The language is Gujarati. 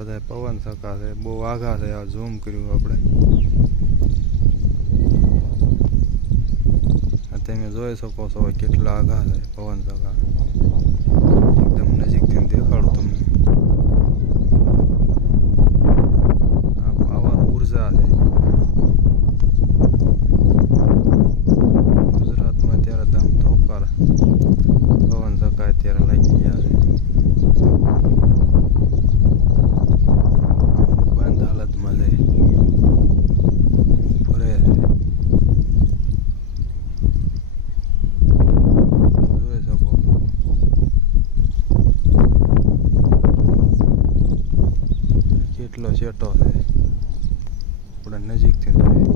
પવન સકા છે, બહુ આઘા છે, આ ઝૂમ કર્યું આપણે. તમે જોઈ શકો છો કેટલા આઘા છે, પવન સકા એકદમ નજીકથી દેખાડું તમને. આ ઊર્જા છે. ગુજરાતમાં અત્યારે ધમ ધોકાર પવન સકા અત્યારે લાગી ગયા છે બંધ હાલતમાં છે ફરે છે જોઈ શકો કેટલો છેટો છે આપણે નજીકથી જોઈએ